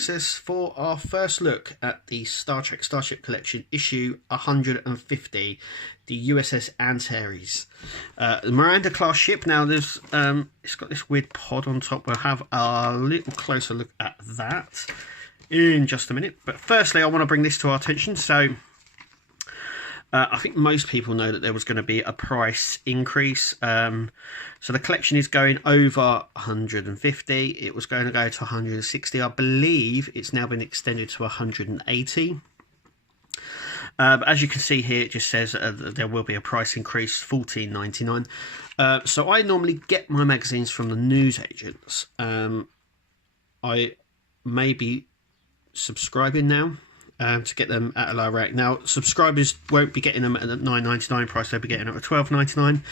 Alexis for our first look at the Star Trek Starship Collection issue 150, the USS Antares. The Miranda class ship. Now there's it's got this weird pod on top. We'll have a little closer look at that in just a minute. But firstly, I want to bring this to our attention. So I think most people know that there was going to be a price increase. So the collection is going over 150. It was going to go to 160. I believe it's now been extended to 180. But as you can see here, it just says that there will be a price increase, $14.99. So I normally get my magazines from the newsagents. I may be subscribing now to get them at a lower rate. Now, subscribers won't be getting them at the $9.99 price. They'll be getting them at $12.99.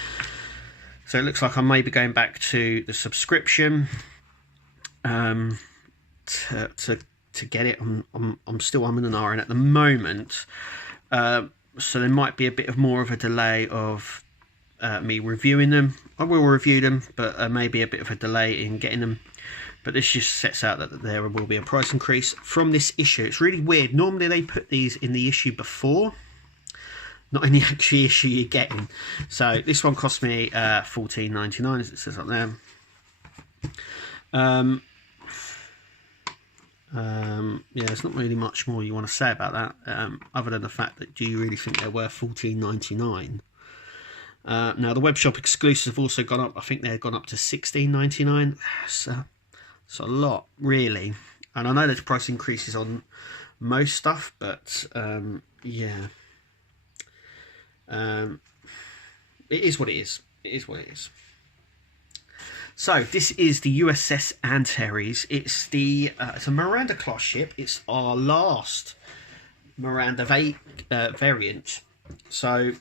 So it looks like I may be going back to the subscription to get it. I'm still umming and ahhing at the moment. So there might be a bit of more of a delay of me reviewing them. I will review them, but maybe a bit of a delay in getting them. But this just sets out that there will be a price increase from this issue. It's really weird. Normally they put these in the issue before, not in the actual issue you're getting. So this one cost me $14.99, as it says up there. Yeah, there's not really much more you want to say about that, other than the fact that do you really think they're worth $14.99? Now the web shop exclusives have also gone up. I think they've gone up to $16.99. So it's a lot, really. And I know there's price increases on most stuff, but yeah, it is what it is. It is what it is. So this is the USS Antares. It's a Miranda class ship. It's our last Miranda variant. So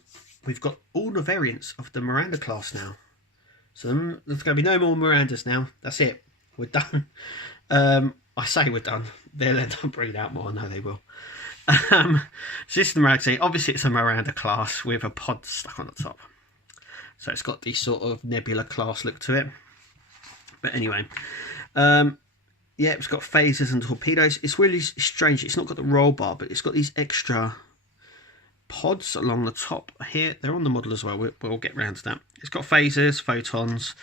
we've got all the variants of the Miranda class now. So there's going to be no more Mirandas now. That's it. We're done. I say we're done. They'll end up bringing out more. I know they will. So this is the Miranda. Obviously, it's a Miranda class with a pod stuck on the top. So it's got this sort of Nebula class look to it. But anyway, yeah, it's got phasers and torpedoes. It's really strange. It's not got the roll bar, but it's got these extra pods along the top here. They're on the model as well. We'll get round to that. It's got phasers, photons,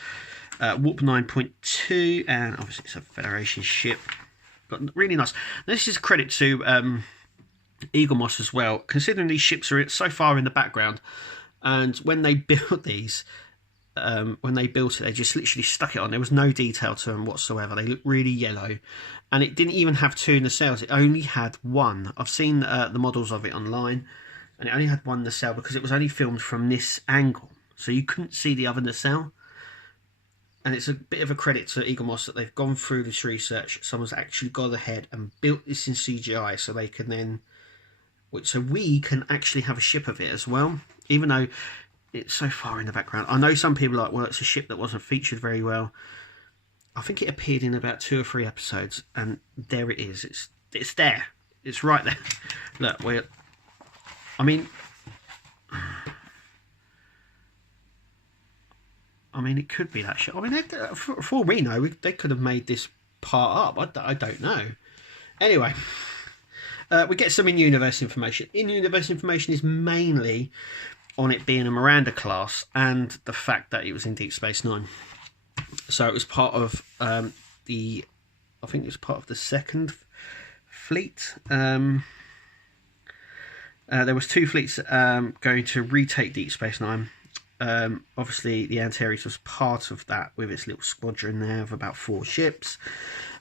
warp 9.2, and obviously it's a Federation ship. Got really nice. This is a credit to Eagle Moss as well, considering these ships are so far in the background, and when they built these, when they built it, they just literally stuck it on. There was no detail to them whatsoever. They looked really yellow, and it didn't even have two nacelles. It only had one. I've seen the models of it online, and it only had one nacelle because it was only filmed from this angle, so you couldn't see the other nacelle. And it's a bit of a credit to Eagle Moss that they've gone through this research. Someone's actually gone ahead and built this in CGI, so they can then, so we can actually have a ship of it as well, even though it's so far in the background. I know some people are like, well, it's a ship that wasn't featured very well. I think it appeared in about 2 or 3 episodes, and there it is. It's there. It's right there. Look, I mean, it could be that ship. I mean, for all we know, they could have made this part up. I don't know. Anyway, we get some in-universe information. In-universe information is mainly on it being a Miranda class and the fact that it was in Deep Space Nine. So it was part of I think it was part of the second fleet. There was 2 fleets going to retake Deep Space Nine. Obviously, the Antares was part of that with its little squadron there of about 4 ships.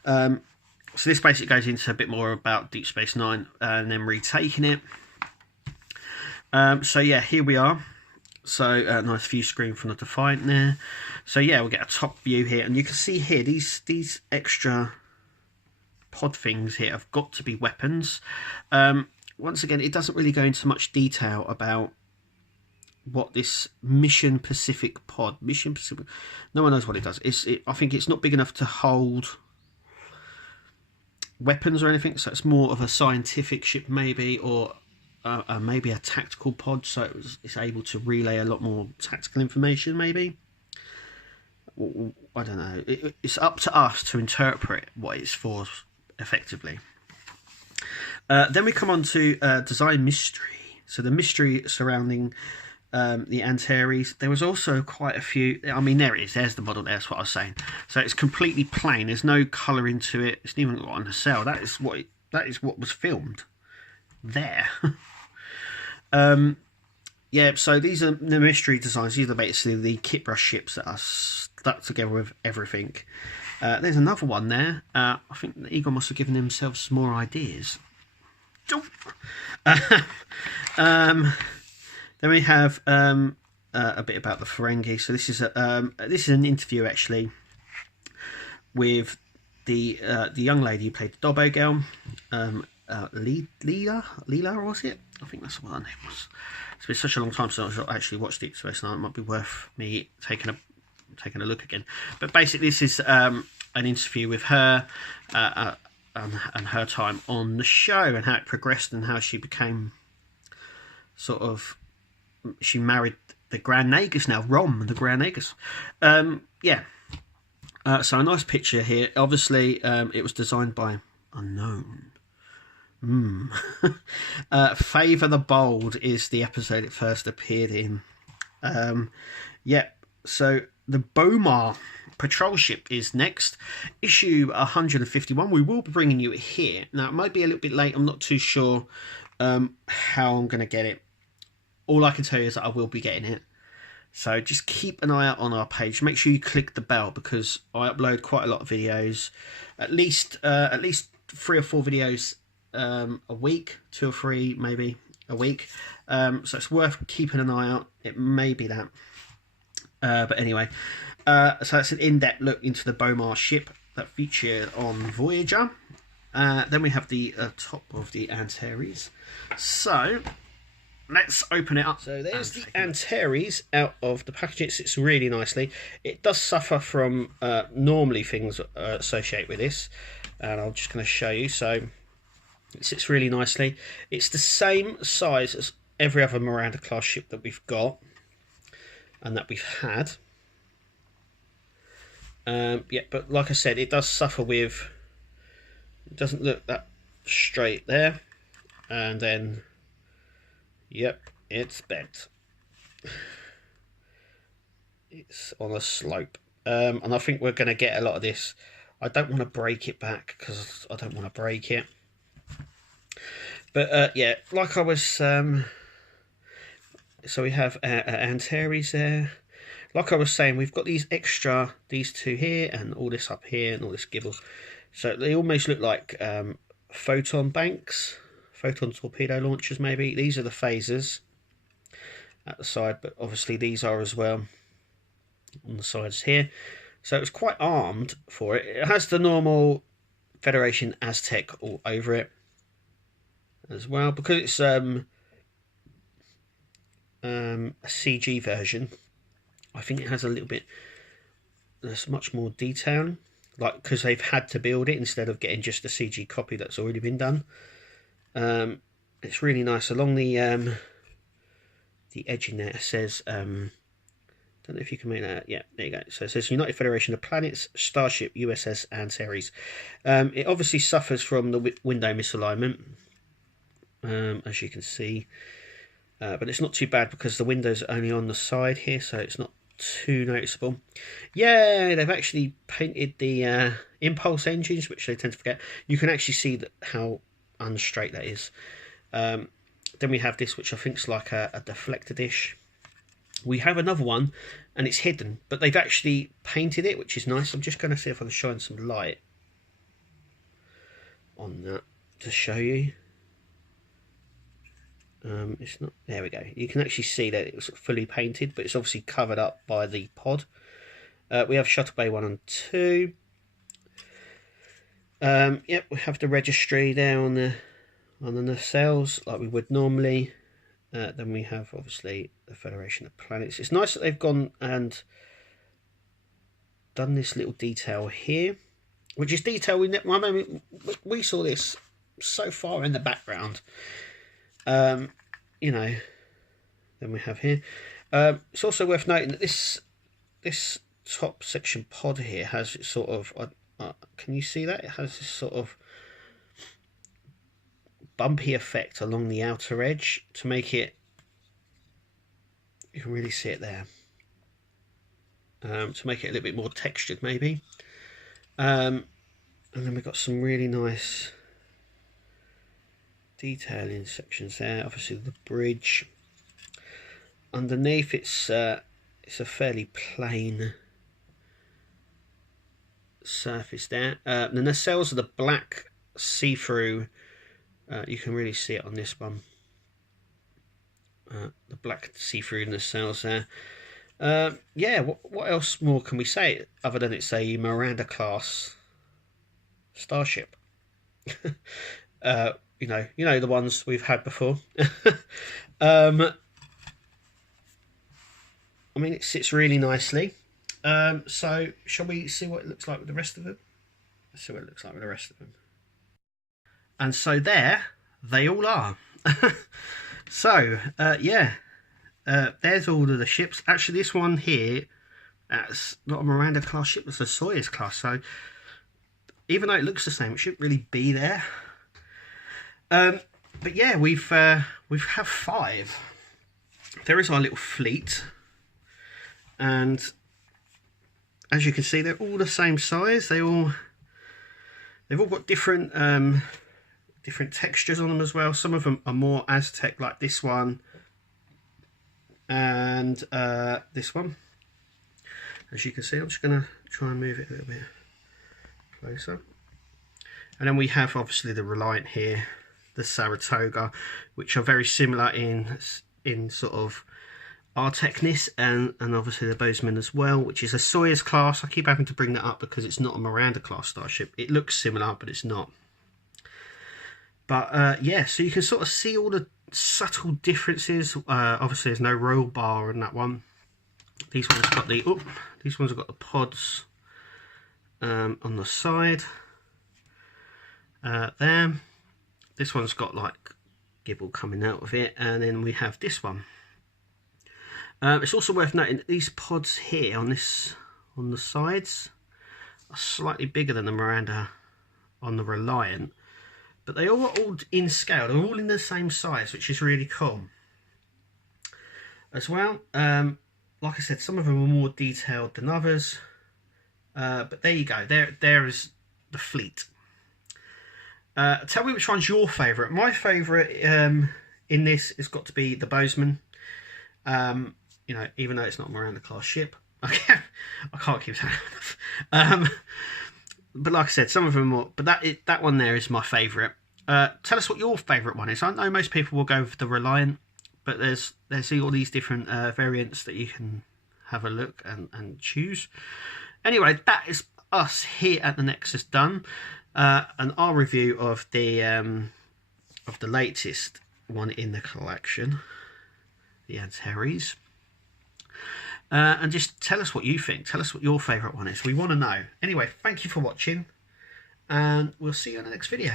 So this basically goes into a bit more about Deep Space Nine and then retaking it. So yeah, here we are. So nice view screen from the Defiant there. So yeah, we'll get a top view here, and you can see here these extra pod things here have got to be weapons. Once again, it doesn't really go into much detail about what this Mission Pacific, no one knows what it does. I think it's not big enough to hold weapons or anything, so it's more of a scientific ship maybe, or maybe a tactical pod, so it's able to relay a lot more tactical information maybe. I don't know. It's up to us to interpret what it's for effectively. Then we come on to design mystery. So the mystery surrounding the Antares. There was also quite a few. I mean, there it is. There's the model. That's what I was saying. So it's completely plain. There's no colour into it. It's not even got on the cell. That is what was filmed there. Yeah. So these are the mystery designs. These are basically the kit brush ships that are stuck together with everything. There's another one there. I think Egon must have given themselves some more ideas. Then we have a bit about the Ferengi. So this is an interview actually with the young lady who played the Dobbo girl, Leela, was it? I think that's what her name was. It's been such a long time since I actually watched it, so it might be worth me taking a look again. But basically, this is an interview with her and her time on the show and how it progressed and how she became she married the Grand Nagus now, Rom, the Grand Nagus. Yeah. So a nice picture here. Obviously, it was designed by unknown. Favour the Bold is the episode it first appeared in. Yeah. So the Bomar patrol ship is next, issue 151. We will be bringing you it here. Now it might be a little bit late. I'm not too sure how I'm going to get it. All I can tell you is that I will be getting it. So just keep an eye out on our page. Make sure you click the bell because I upload quite a lot of videos, at least 3 or 4 videos a week, 2 or 3 maybe a week. So it's worth keeping an eye out. It may be that. But anyway, so it's an in-depth look into the Bomar ship that featured on Voyager. Then we have the top of the Antares. So let's open it up. So there's the Antares out of the package. It sits really nicely. It does suffer from normally things associated with this, and I'm just going to show you. So it sits really nicely. It's the same size as every other Miranda class ship that we've got and that we've had. Yeah, but like I said, it does suffer with. It doesn't look that straight there, and then. Yep, it's bent. It's on a slope. And I think we're going to get a lot of this. I don't want to break it back because I don't want to break it. But yeah, like I was... so we have Antares there. Like I was saying, we've got these two here and all this up here and all this gibble. So they almost look like photon banks. Photon torpedo launchers, maybe. These are the phasers at the side, but obviously these are as well on the sides here. So it's quite armed for it. It has the normal Federation Aztec all over it as well, because it's a CG version. I think it has a little bit. There's much more detail, like because they've had to build it instead of getting just a CG copy that's already been done. It's really nice. Along the edging there it says, don't know if you can make that. Yeah, there you go. So it says United Federation of Planets, Starship, USS Antares. It obviously suffers from the window misalignment, as you can see, but it's not too bad because the window's only on the side here, so it's not too noticeable. Yeah, they've actually painted the impulse engines, which they tend to forget. You can actually see how unstraight that is. Then we have this, which I think is like a deflector dish. We have another one and it's hidden, but they've actually painted it, which is nice. I'm just going to see if I can shine some light on that to show you. It's not, there we go. You can actually see that it was fully painted, but it's obviously covered up by the pod. We have Shuttle Bay 1 and 2. Yep, we have the registry there on the nacelles like we would normally. Then we have obviously the Federation of Planets. It's nice that they've gone and done this little detail here, which is detail we saw this so far in the background. You know. Then we have here. It's also worth noting that this top section pod here has sort of. Can you see that? It has this sort of bumpy effect along the outer edge to make it, you can really see it there, to make it a little bit more textured maybe. And then we've got some really nice detailing sections there. Obviously the bridge underneath, it's a fairly plain surface there. The nacelles are the black see-through. You can really see it on this one. The black see-through nacelles there. Yeah, what else more can we say other than it's a Miranda class starship? You know the ones we've had before. I mean, it sits really nicely. So shall we see what it looks like with the rest of them? Let's see what it looks like with the rest of them. And so there they all are. So yeah, there's all of the ships. Actually, this one here, that's not a Miranda class ship, it's a Soyuz class. So even though it looks the same, it shouldn't really be there. But yeah, we've have 5. There is our little fleet, and as you can see, they're all the same size. They've all got different different textures on them as well. Some of them are more Aztec, like this one and this one. As you can see, I'm just going to try and move it a little bit closer. And then we have obviously the Reliant here, the Saratoga, which are very similar in sort of Artecness, and obviously the Bozeman as well, which is a Soyuz class. I keep having to bring that up because it's not a Miranda class starship. It looks similar, but it's not. But yeah, so you can sort of see all the subtle differences. Obviously, there's no roll bar on that one. These ones got the these ones have got the pods on the side there. This one's got like gibble coming out of it, and then we have this one. It's also worth noting that these pods here on the sides are slightly bigger than the Miranda on the Reliant, but they are all in scale. They're all in the same size, which is really cool as well. Like I said, some of them are more detailed than others, but there you go. There is the fleet. Tell me which one's your favourite. My favourite in this has got to be the Bozeman. You know, even though it's not a Miranda class ship, I can't keep saying enough. But like I said, some of them are. But that one there is my favourite. Tell us what your favourite one is. I know most people will go for the Reliant, but there's all these different variants that you can have a look and choose. Anyway, that is us here at the Nexus done, and our review of the latest one in the collection, the Antares. And just tell us what you think. Tell us what your favourite one is. We want to know. Anyway, thank you for watching, and we'll see you in the next video.